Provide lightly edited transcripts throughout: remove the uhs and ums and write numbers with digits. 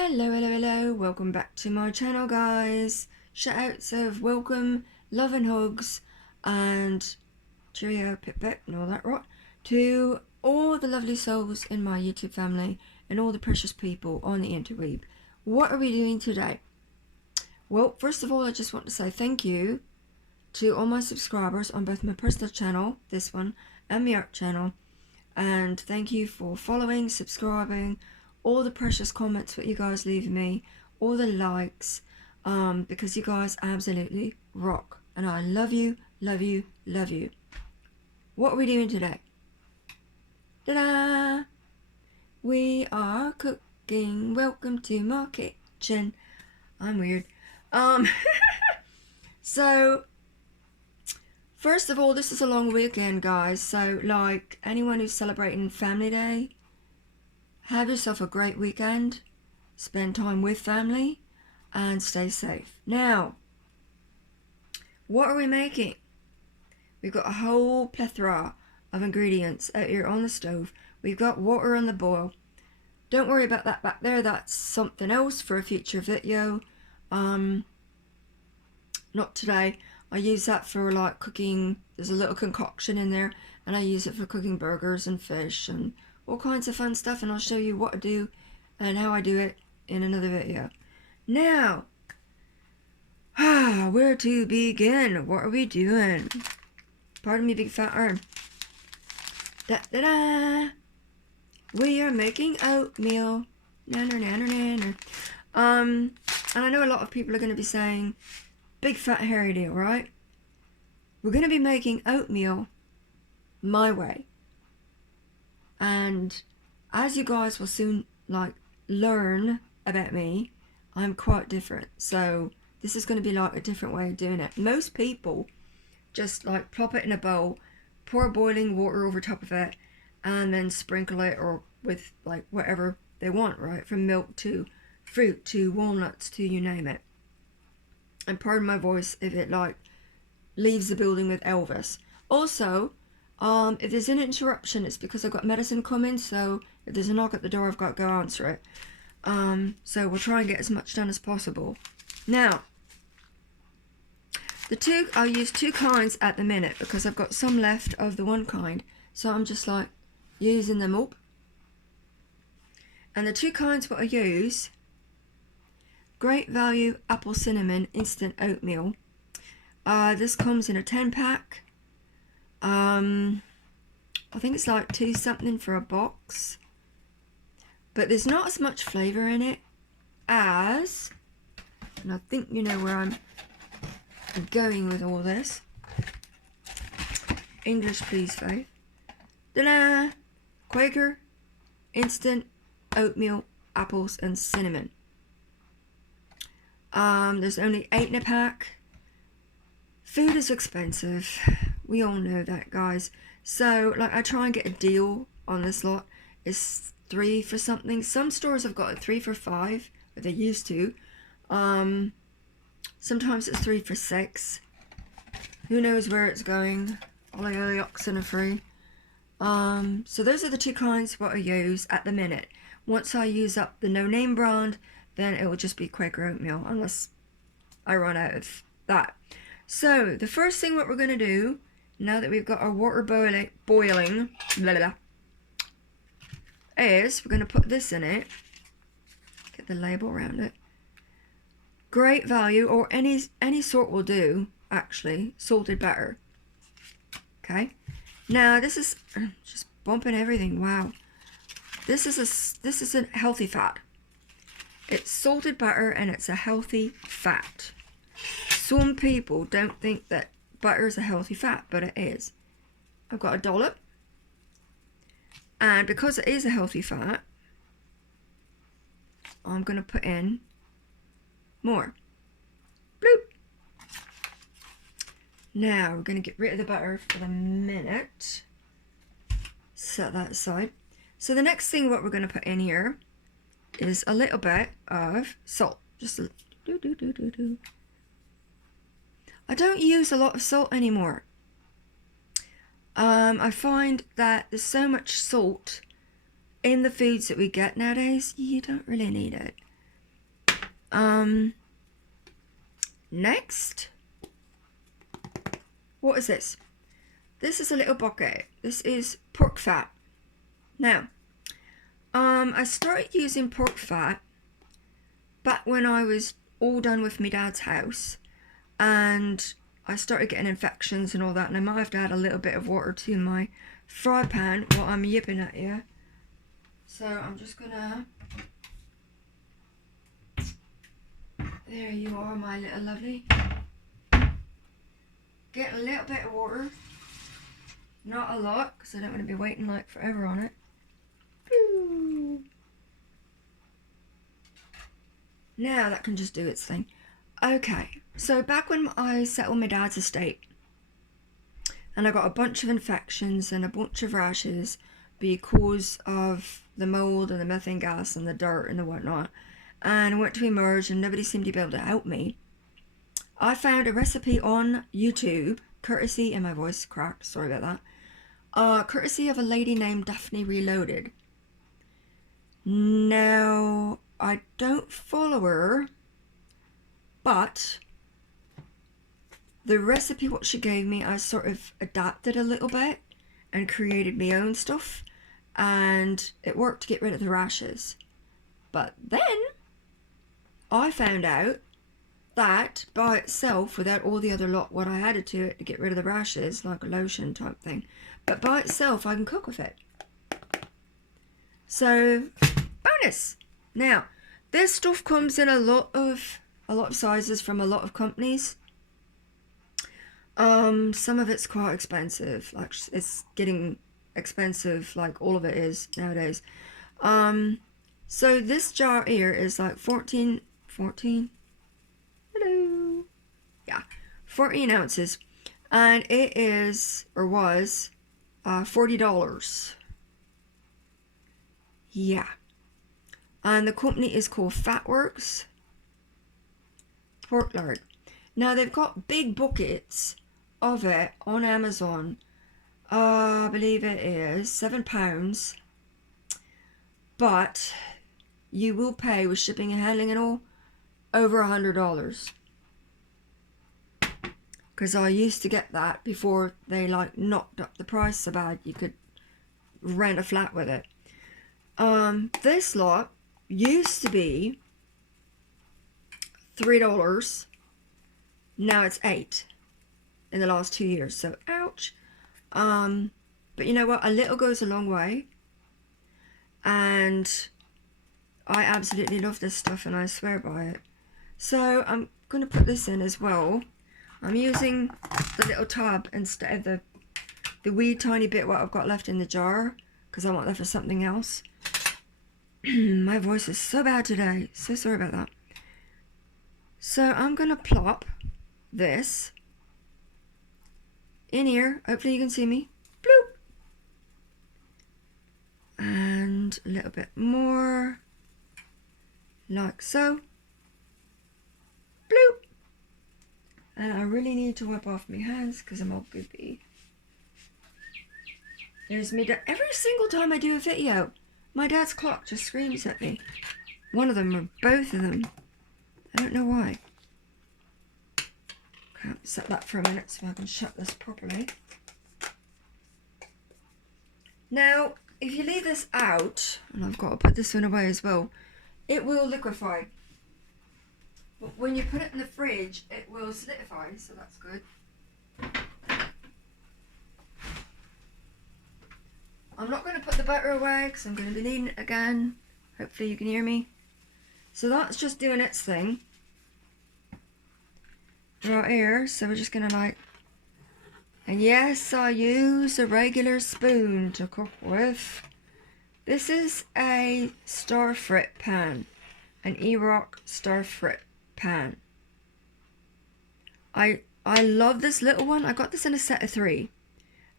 Hello, welcome back to my channel, guys. Shout outs of welcome, love and hugs, and cheerio, pip pip, and all that rot, to all the lovely souls in my YouTube family and all the precious people on the interweb. What are we doing today? Well, first of all, I just want to say thank you to all my subscribers on both my personal channel, this one, and my art channel. And thank you for following, subscribing, all the precious comments that you guys leave me, all the likes, because you guys absolutely rock. And I love you, love you, love you. What are we doing today? Ta-da! We are cooking. Welcome to my kitchen. I'm weird. So, first of all, this is a long weekend, guys. So, like, anyone who's celebrating Family Day, have yourself a great weekend. Spend time with family and stay safe. Now, what are we making? We've got a whole plethora of ingredients out here on the stove. We've got water on the boil. Don't worry about that back there. That's something else for a future video. Not today. I use that for like cooking. There's a little concoction in there, and I use it for cooking burgers and fish and all kinds of fun stuff, and I'll show you what I do and how I do it in another video. Now, where to begin? What are we doing? Pardon me, big fat arm. Da-da-da! We are making oatmeal. Nanner. And I know a lot of people are going to be saying, big fat hairy deal, right? We're going to be making oatmeal my way. And as you guys will soon learn about me, I'm quite different. So this is going to be like a different way of doing it. Most people just like plop it in a bowl, pour boiling water over top of it, and then sprinkle it or with like whatever they want, right? From milk to fruit to walnuts to you name it. And pardon my voice if it like leaves the building with Elvis. Also, if there's an interruption, it's because I've got medicine coming, so if there's a knock at the door, I've got to go answer it. So we'll try and get as much done as possible. Now, I'll use two kinds at the minute because I've got some left of the one kind, so I'm just like using them up. And the two kinds what I use, Great Value Apple Cinnamon Instant Oatmeal. This comes in a 10-pack. I think it's like $2 something for a box. But there's not as much flavour in it as, and I think you know where I'm going with all this. English, please, Faith. Ta-da! Quaker Instant Oatmeal, Apples and Cinnamon. There's only 8 in a pack. Food is expensive. We all know that, guys. So, like, I try and get a deal on this lot. It's 3 for something. Some stores have got it 3 for 5, but they used to. Sometimes it's 3 for 6. Who knows where it's going? All the oxen are free. So those are the two kinds what I use at the minute. Once I use up the no-name brand, then it will just be Quaker oatmeal, unless I run out of that. So, the first thing what we're going to do, now that we've got our water boiling, blah, blah, blah, is we're going to put this in it. Get the label around it. Great Value, or any sort will do, actually, salted butter. Okay. Now, this is just bumping everything. Wow. This is a healthy fat. It's salted butter and it's a healthy fat. Some people don't think that butter is a healthy fat, but it is. I've got a dollop. And because it is a healthy fat, I'm going to put in more. Bloop. Now we're going to get rid of the butter for the minute. Set that aside. So the next thing what we're going to put in here is a little bit of salt. Just a do. I don't use a lot of salt anymore. I find that there's so much salt in the foods that we get nowadays, you don't really need it. Next, what is this? This is a little bucket. This is pork fat. Now, I started using pork fat back when I was all done with my dad's house, and I started getting infections and all that, and I might have to add a little bit of water to my fry pan while I'm yipping at you. So I'm just gonna, there you are, my little lovely. Get a little bit of water, not a lot, because I don't want to be waiting like forever on it. Now that can just do its thing. Okay, so back when I settled my dad's estate, and I got a bunch of infections and a bunch of rashes because of the mold and the methane gas and the dirt and the whatnot, and I went to emerge and nobody seemed to be able to help me, I found a recipe on YouTube, courtesy, and my voice cracked, sorry about that, courtesy of a lady named Daphne Reloaded. Now, I don't follow her, but the recipe what she gave me, I sort of adapted a little bit and created my own stuff, and it worked to get rid of the rashes. But then I found out that by itself, without all the other lot what I added to it to get rid of the rashes, like a lotion type thing, but by itself I can cook with it. So bonus. Now, this stuff comes in a lot of sizes from a lot of companies. Some of it's quite expensive, like it's getting expensive, like all of it is nowadays. So this jar here is like 14, hello, yeah, 14 ounces, and it is, or was, $40. Yeah. And the company is called Fatworks Pork Lard. Now they've got big buckets of it on Amazon. I believe it is £7, but you will pay with shipping and handling and all over $100. Because I used to get that before they like knocked up the price so bad you could rent a flat with it. This lot used to be $3. Now it's $8 in the last 2 years. So ouch. But you know what? A little goes a long way. And I absolutely love this stuff and I swear by it. So I'm going to put this in as well. I'm using the little tub instead of the wee tiny bit what I've got left in the jar, because I want that for something else. My voice is so bad today. So sorry about that. So I'm going to plop this in here. Hopefully you can see me. Bloop. And a little bit more. Like so. Bloop. And I really need to wipe off my hands because I'm all goopy. There's me. Every single time I do a video, my dad's clock just screams at me. One of them or both of them. I don't know why. Okay, set that for a minute so I can shut this properly. Now, if you leave this out, and I've got to put this one away as well, it will liquefy. But when you put it in the fridge, it will solidify, so that's good. I'm not going to put the butter away because I'm going to be needing it again. Hopefully you can hear me. So that's just doing its thing. Right here, so we're just going to like... And yes, I use a regular spoon to cook with. This is a Starfrit pan. An Erock Starfrit pan. I love this little one. I got this in a set of 3.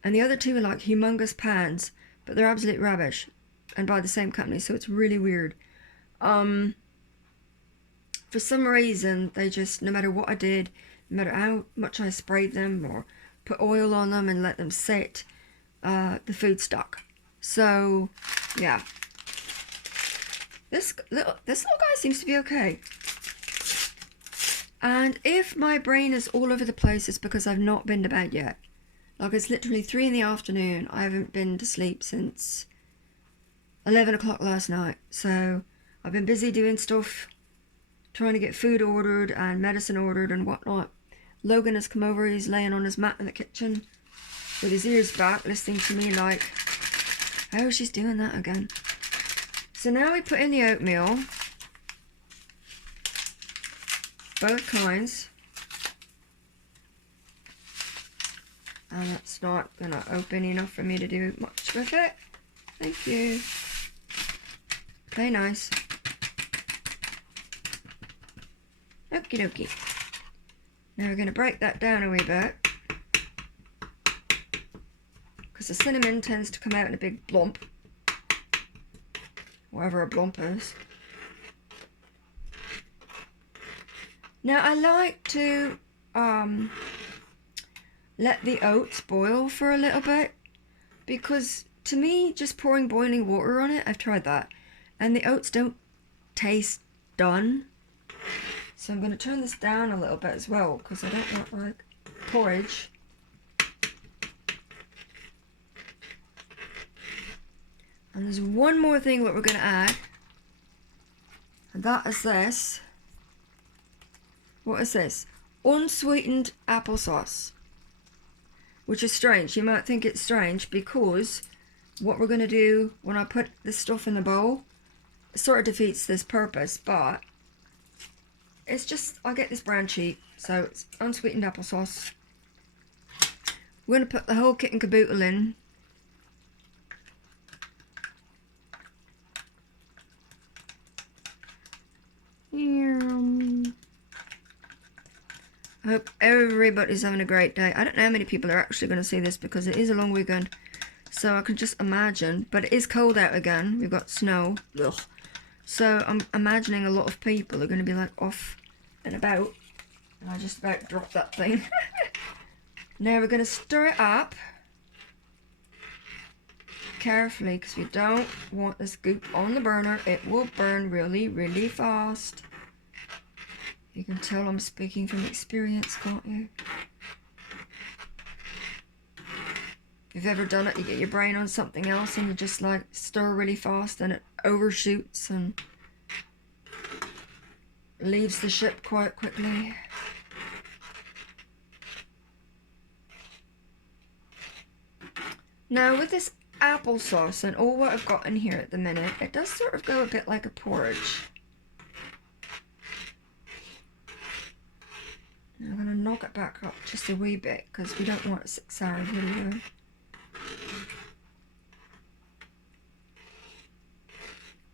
And the other 2 are like humongous pans. But they're absolute rubbish. And by the same company, so it's really weird. For some reason, they just, no matter what I did, no matter how much I sprayed them or put oil on them and let them sit, the food stuck. So, yeah. This little guy seems to be okay. And if my brain is all over the place, it's because I've not been to bed yet. Like, it's literally 3 in the afternoon. I haven't been to sleep since 11 o'clock last night. So I've been busy doing stuff, trying to get food ordered and medicine ordered and whatnot. Logan has come over. He's laying on his mat in the kitchen with his ears back, listening to me like, oh, she's doing that again. So now we put in the oatmeal. Both kinds. And it's not gonna open enough for me to do much with it. Thank you. Play nice. Okie dokie. Now we're gonna break that down a wee bit, because the cinnamon tends to come out in a big blump. Whatever a blump is. Now I like to let the oats boil for a little bit, because to me, just pouring boiling water on it, I've tried that, and the oats don't taste done. So I'm going to turn this down a little bit as well, because I don't want like porridge. And there's one more thing that we're going to add, and that is this. What is this? Unsweetened applesauce. Which is strange. You might think it's strange, because what we're going to do when I put this stuff in the bowl, it sort of defeats this purpose, but it's just, I get this brand cheap, so it's unsweetened applesauce. We're going to put the whole kit and caboodle in. I hope everybody's having a great day. I don't know how many people are actually going to see this, because it is a long weekend. So I can just imagine. But it is cold out again. We've got snow. Ugh. So I'm imagining a lot of people are going to be like off and about. And I just about dropped that thing. Now we're going to stir it up carefully, because we don't want this goop on the burner. It will burn really, really fast. You can tell I'm speaking from experience, can't you? If you've ever done it, you get your brain on something else and you just like stir really fast and it overshoots and leaves the ship quite quickly. Now with this applesauce and all what I've got in here at the minute, it does sort of go a bit like a porridge. Now I'm going to knock it back up just a wee bit, because we don't want a 6-hour video.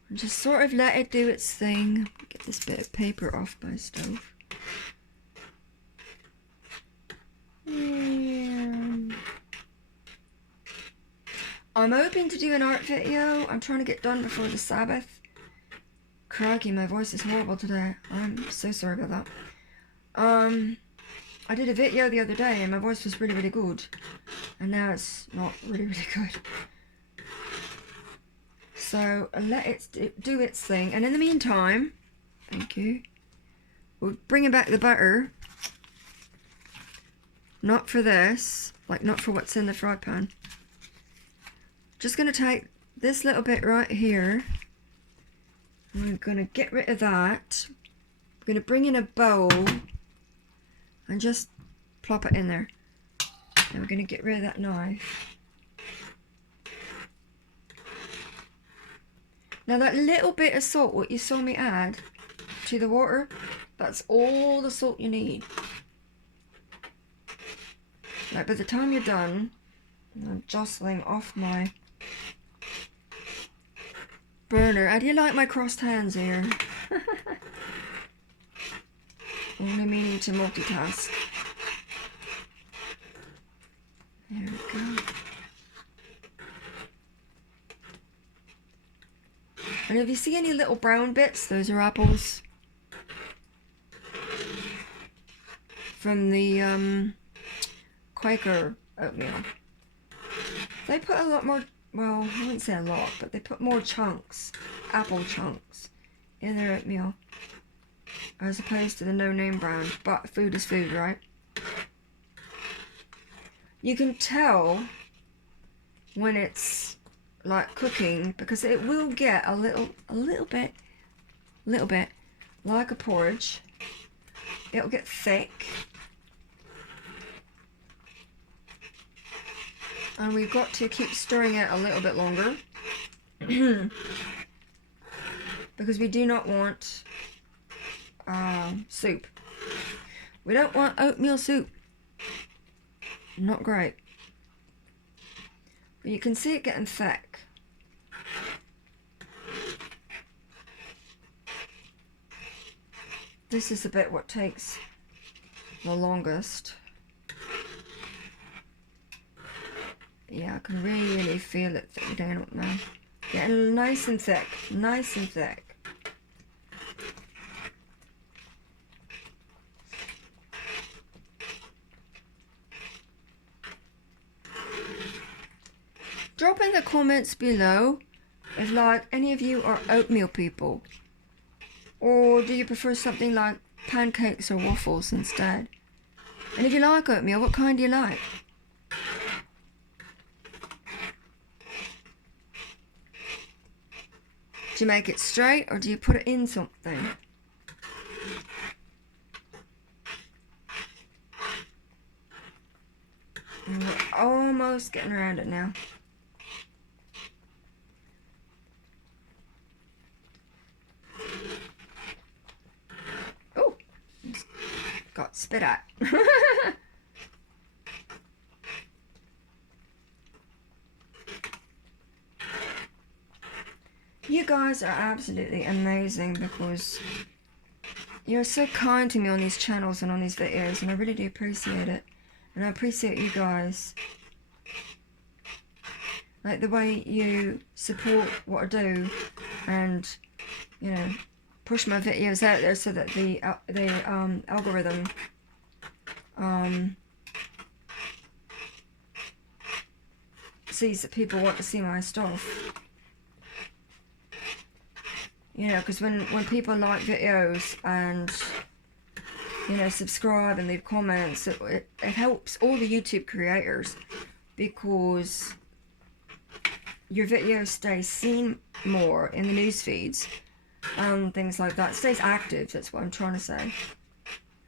And just sort of let it do its thing. Get this bit of paper off my stove. Yeah. I'm hoping to do an art video. I'm trying to get done before the Sabbath. Crikey, my voice is horrible today. I'm so sorry about that. I did a video the other day and my voice was really, really good. And now it's not really, really good. So let it do its thing. And in the meantime, thank you, we're bringing back the butter. Not for this, like not for what's in the fry pan. Just going to take this little bit right here. We're going to get rid of that. We're going to bring in a bowl and just plop it in there. And we're going to get rid of that knife. Now that little bit of salt, what you saw me add to the water, that's all the salt you need. Like by the time you're done, I'm jostling off my burner. How do you like my crossed hands here? Only meaning to multitask. There we go. And if you see any little brown bits, those are apples. From the Quaker oatmeal. They put a lot more, well, I wouldn't say a lot, but they put more chunks, apple chunks, in their oatmeal. as opposed to the no-name brand, but food is food, right? You can tell when it's like cooking because it will get a little bit like a porridge. It'll get thick. And we've got to keep stirring it a little bit longer because we do not want soup. We don't want oatmeal soup. Not great. But you can see it getting thick. This is the bit what takes the longest. Yeah, I can really feel it thickening up now. Getting nice and thick. Nice and thick. Drop in the comments below if like any of you are oatmeal people. Or do you prefer something like pancakes or waffles instead? And if you like oatmeal, what kind do you like? Do you make it straight or do you put it in something? And we're almost getting around it now. Oh, got spit at. You guys are absolutely amazing because you're so kind to me on these channels and on these videos, and I really do appreciate it. And I appreciate you guys. Like the way you support what I do and, you know, push my videos out there so that the algorithm sees that people want to see my stuff. You know, because when people like videos and, you know, subscribe and leave comments, it helps all the YouTube creators because your videos stay seen more in the news feeds and things like that. It stays active, that's what I'm trying to say.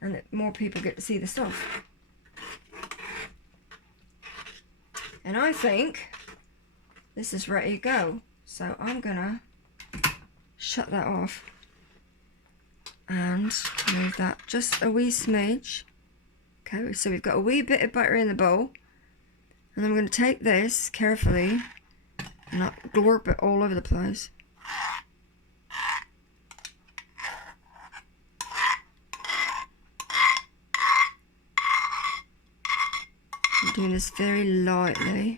And that more people get to see the stuff. And I think this is ready to go. So I'm gonna shut that off and move that just a wee smidge. Okay, so we've got a wee bit of butter in the bowl, and I'm going to take this carefully and not glorp it all over the place. I'm doing this very lightly.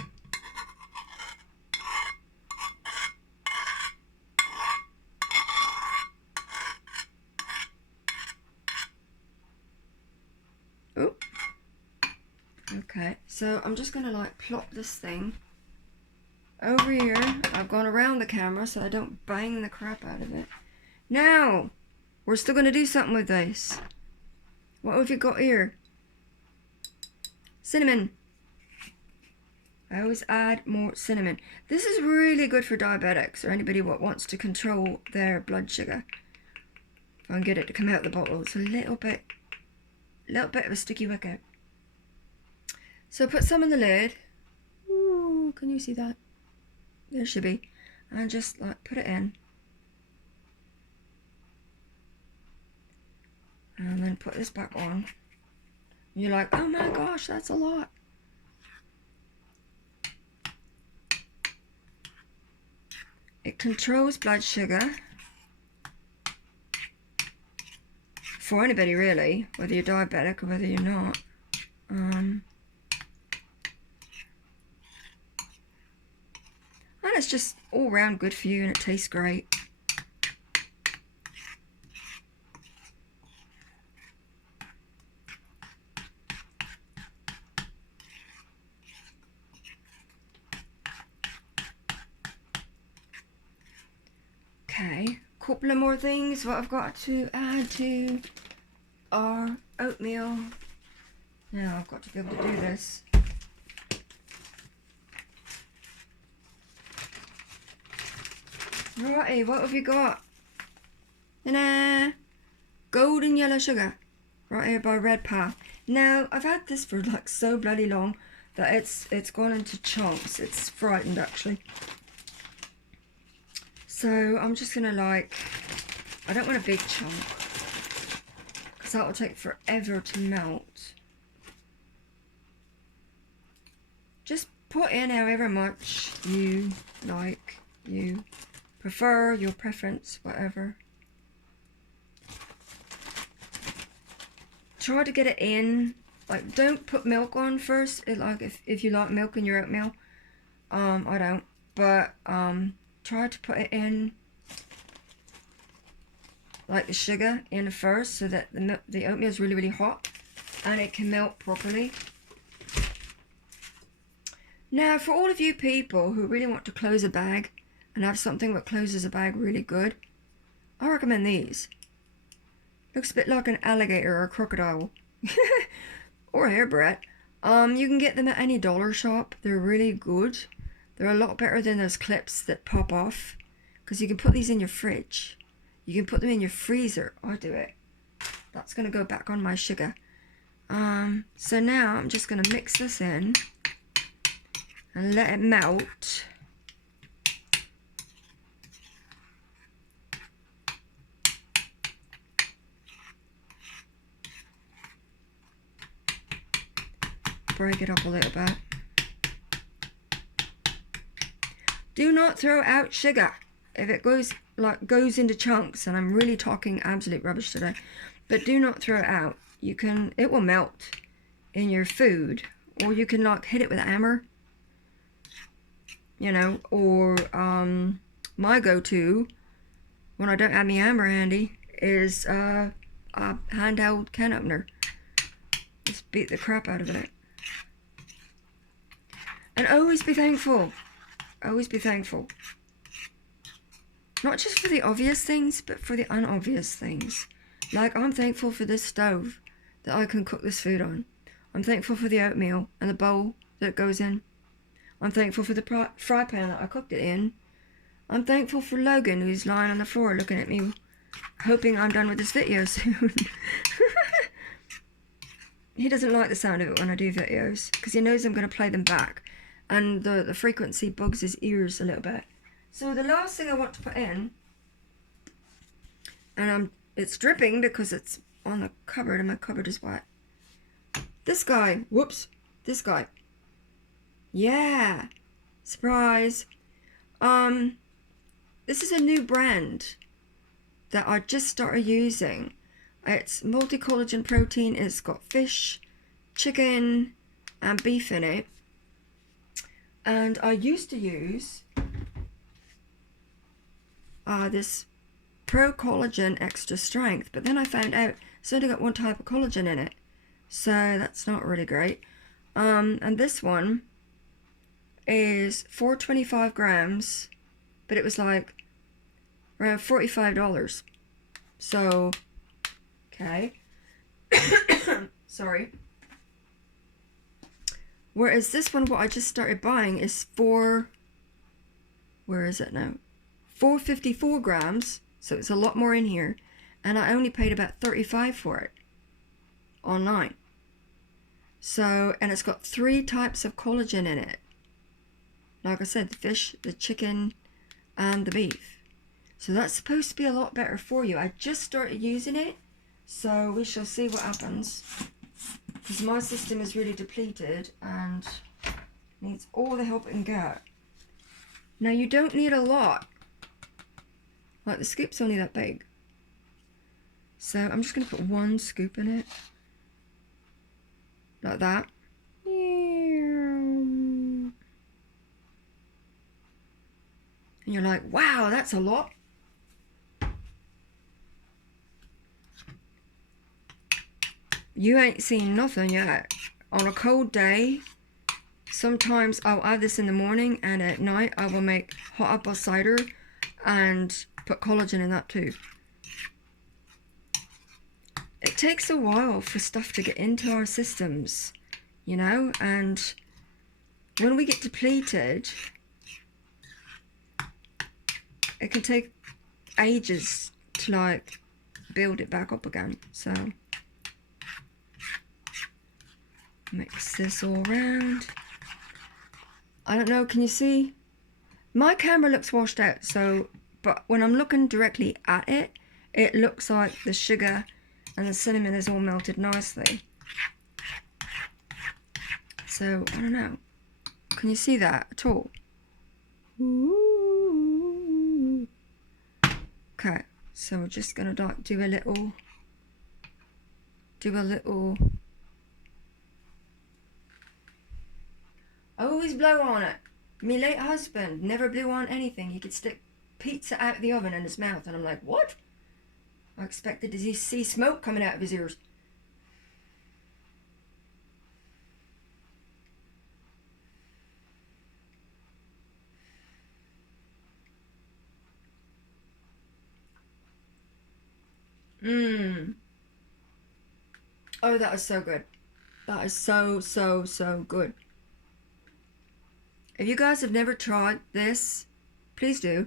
Oh, okay, so I'm just gonna like plop this thing over here. I've gone around the camera so I don't bang the crap out of it. Now, we're still gonna do something with this. What have you got here? Cinnamon. I always add more cinnamon. This is really good for diabetics or anybody what wants to control their blood sugar. If I can get it to come out of the bottle, it's a little bit of a sticky wicket. So put some in the lid. Ooh, can you see that? There should be. And just like put it in. And then put this back on. And you're like, oh my gosh, that's a lot. It controls blood sugar. For anybody really, whether you're diabetic or whether you're not. And it's just all round good for you and it tastes great. Okay, couple of more things what I've got to add to our oatmeal. Now I've got to be able to do this. Righty, what have you got? Ta-da! Golden yellow sugar. Right here by Red Path. Now, I've had this for like so bloody long that it's gone into chunks. It's frightened actually. So I'm just gonna like, I don't want a big chunk because that will take forever to melt. Just put in however much you like, you prefer, your preference, whatever. Try to get it in, like don't put milk on first, like if you like milk in your oatmeal. I don't, but try to put it in, like the sugar in first, so that the oatmeal is really hot and it can melt properly. Now for all of you people who really want to close a bag and have something that closes a bag really good, I recommend these. Looks a bit like an alligator or a crocodile. Or a hairbread. You can get them at any dollar shop. They're really good. They're a lot better than those clips that pop off. Because you can put these in your fridge. You can put them in your freezer. I do it. That's going to go back on my sugar. So now I'm just going to mix this in. And let it melt. Break it up a little bit. Do not throw out sugar if it goes into chunks, and I'm really talking absolute rubbish today, but do not throw it out. It will melt in your food, or you can like hit it with a hammer, you know, or my go-to when I don't have my hammer handy is a handheld can opener. Just beat the crap out of it. And always be thankful. Always be thankful. Not just for the obvious things, but for the unobvious things. Like, I'm thankful for this stove that I can cook this food on. I'm thankful for the oatmeal and the bowl that it goes in. I'm thankful for the fry pan that I cooked it in. I'm thankful for Logan, who's lying on the floor looking at me, hoping I'm done with this video soon. He doesn't like the sound of it when I do videos, because he knows I'm going to play them back. And the frequency bugs his ears a little bit. So the last thing I want to put in, and it's dripping because it's on the cupboard and my cupboard is wet. This guy, whoops, this guy. Yeah, surprise. This is a new brand that I just started using. It's multi-collagen protein. It's got fish, chicken, and beef in it. And I used to use this Pro Collagen Extra Strength, but then I found out it's only got one type of collagen in it, so that's not really great. And this one is 425 grams, but it was like around $45. So, okay. Sorry. Whereas this one, what I just started buying is where is it now? 454 grams, so it's a lot more in here, and I only paid about $35 for it online. So, and it's got 3 types of collagen in it. Like I said, the fish, the chicken, and the beef. So that's supposed to be a lot better for you. I just started using it, so we shall see what happens. Because my system is really depleted and needs all the help it can get. Now you don't need a lot. Like the scoop's only that big. So I'm just going to put 1 scoop in it. Like that. And you're like, wow, that's a lot. You ain't seen nothing yet. On a cold day, sometimes I'll add this in the morning, and at night I will make hot apple cider and put collagen in that too. It takes a while for stuff to get into our systems, you know, and when we get depleted, it can take ages to like build it back up again. So mix this all around. I don't know, can you see? My camera looks washed out, so, but when I'm looking directly at it, it looks like the sugar and the cinnamon is all melted nicely. So, I don't know. Can you see that at all? Ooh. Okay, so we're just gonna like do a little. I always blow on it. My late husband never blew on anything. He could stick pizza out of the oven in his mouth, and I'm like, what? I expected to see smoke coming out of his ears. Oh, that is so good. That is so good. If you guys have never tried this, please do.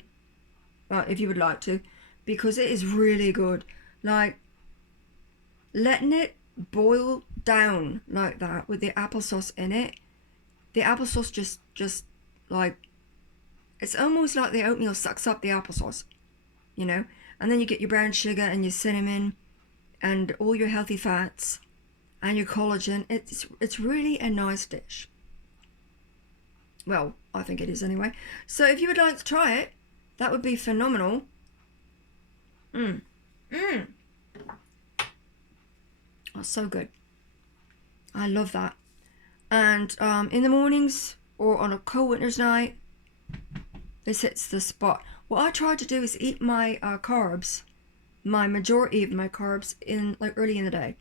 If you would like to, because it is really good. Like, letting it boil down like that with the applesauce in it. The applesauce just like, it's almost like the oatmeal sucks up the applesauce, you know? And then you get your brown sugar and your cinnamon and all your healthy fats and your collagen. It's really a nice dish. Well, I think it is anyway. So if you would like to try it, that would be phenomenal. Oh, so good. I love that. And in the mornings or on a cold winter's night, this hits the spot. What I try to do is eat my carbs, my majority of my carbs, in like early in the day.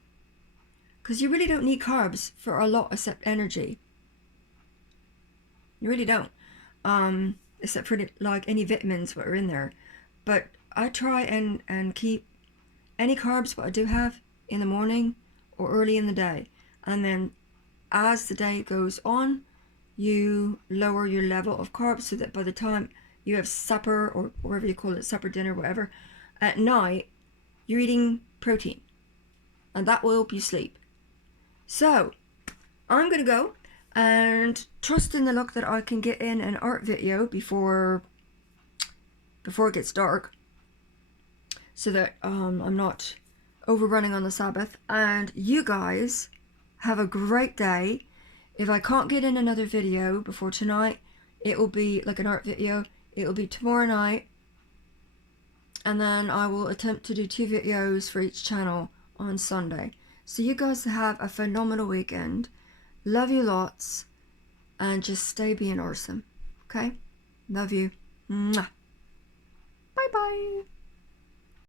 Because you really don't need carbs for a lot except energy. You really don't. Except for like any vitamins that are in there. But I try and keep any carbs what I do have in the morning or early in the day. And then as the day goes on, you lower your level of carbs so that by the time you have supper, or whatever you call it, supper, dinner, whatever, at night, you're eating protein. And that will help you sleep. So, I'm going to go and trust in the luck that I can get in an art video before it gets dark, so that I'm not overrunning on the Sabbath. And you guys have a great day. If I can't get in another video before tonight, it will be like an art video. It will be tomorrow night, and then I will attempt to do 2 videos for each channel on Sunday. So you guys have a phenomenal weekend. Love you lots, and just stay being awesome. Okay? Love you. Mwah. Bye bye.